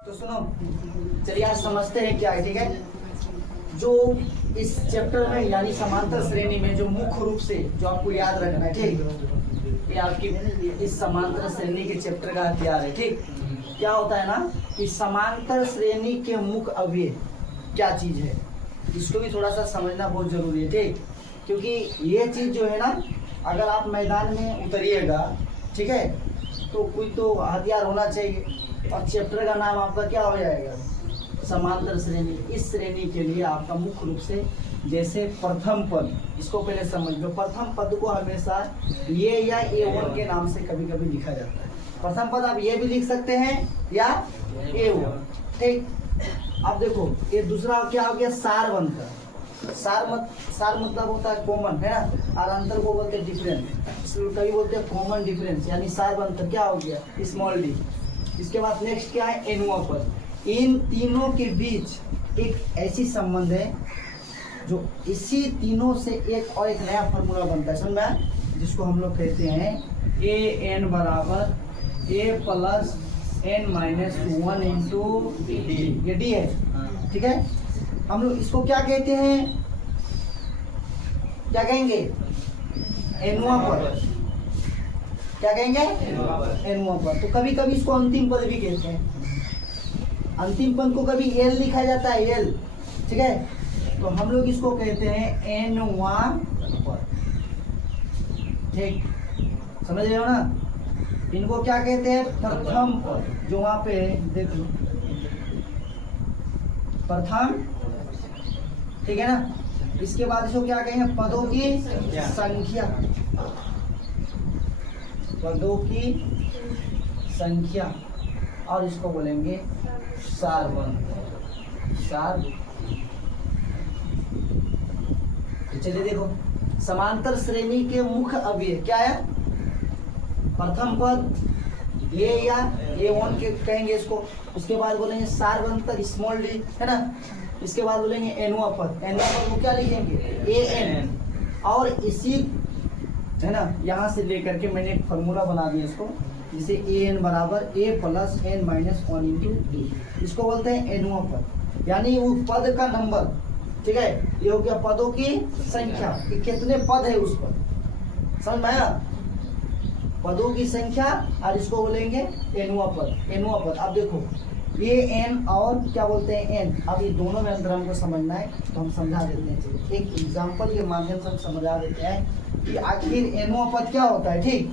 तो सुनो, चलिए आज समझते हैं क्या है। ठीक है, जो इस चैप्टर में यानी समांतर श्रेणी में जो मुख्य रूप से जो आपको याद रखना है, ठीक, ये आपकी इस समांतर श्रेणी के चैप्टर का हथियार है। ठीक, क्या होता है ना कि समांतर श्रेणी के मुख्य अवयव क्या चीज है, इसको भी थोड़ा सा समझना बहुत जरूरी है। ठीक, क्योंकि ये चीज जो है ना, अगर आप मैदान में उतरिएगा, ठीक है, तो कोई तो हथियार होना चाहिए। और चैप्टर का नाम आपका क्या हो जाएगा, समांतर श्रेणी। इस श्रेणी के लिए आपका मुख्य रूप से जैसे प्रथम पद, इसको पहले समझ लो। प्रथम पद को हमेशा ये या A1 के नाम से कभी कभी लिखा जाता है। प्रथम पद आप ये भी लिख सकते हैं या A1। ठीक, अब देखो ये दूसरा क्या हो गया, सार बनकर। सार मतलब होता है कॉमन, है ना, और अंतर को बोलते हैं डिफरेंस। कभी बोलते हैं कॉमन डिफरेंस, यानी सार बनकर क्या हो गया, स्मॉल डी। इसके बाद नेक्स्ट क्या है, एनुआ पद। इन तीनों के बीच एक ऐसी संबंध है जो इसी तीनों से एक और एक नया फॉर्मूला बनता है, समझ में, जिसको हम लोग कहते हैं AN बराबर A plus N-1 into D. ये डी है, ठीक है। हम लोग इसको क्या कहते हैं, क्या कहेंगे, एनुआ पद। क्या कहेंगे, एनुआ पद। तो कभी कभी इसको अंतिम पद भी कहते हैं। अंतिम पद को कभी एल लिखा जाता है, एल, ठीक है। तो हम लोग इसको कहते हैं एनुआ पद। ठीक, समझ रहे हो ना। इनको क्या कहते हैं, प्रथम पद। जो वहां पे देख लो, प्रथम, ठीक है ना। इसके बाद इसको क्या कहेंगे, पदों की संख्या। पदों की संख्या, और इसको बोलेंगे सार बंध। सार। चलिए देखो, समांतर श्रेणी के मुख्य अवयव क्या है, प्रथम पद ए या A1 के कहेंगे इसको। उसके बाद बोलेंगे सार बनकर स्मॉल डी, है ना। इसके बाद बोलेंगे एनुआ पद। एनुआ पद को क्या लिखेंगे, AN। और इसी, है ना, यहाँ से लेकर के मैंने एक फॉर्मूला बना दिया इसको, जिसे AN बराबर A plus N-1 into D. इसको बोलते हैं एनुआ पद, यानी वो पद का नंबर, ठीक है। ये हो गया पदों की संख्या कि कितने पद है उस पर, समझ में आया, पदों की संख्या। और इसको बोलेंगे एनुआ पद। एनुआ पद। अब देखो ये एन और क्या बोलते हैं एन, अब ये दोनों में अंतर हमको समझना है, तो हम समझा देते हैं। चलिए एक एग्जांपल के माध्यम से हम समझा देते हैं कि आखिर एनुआ पद क्या होता है। ठीक।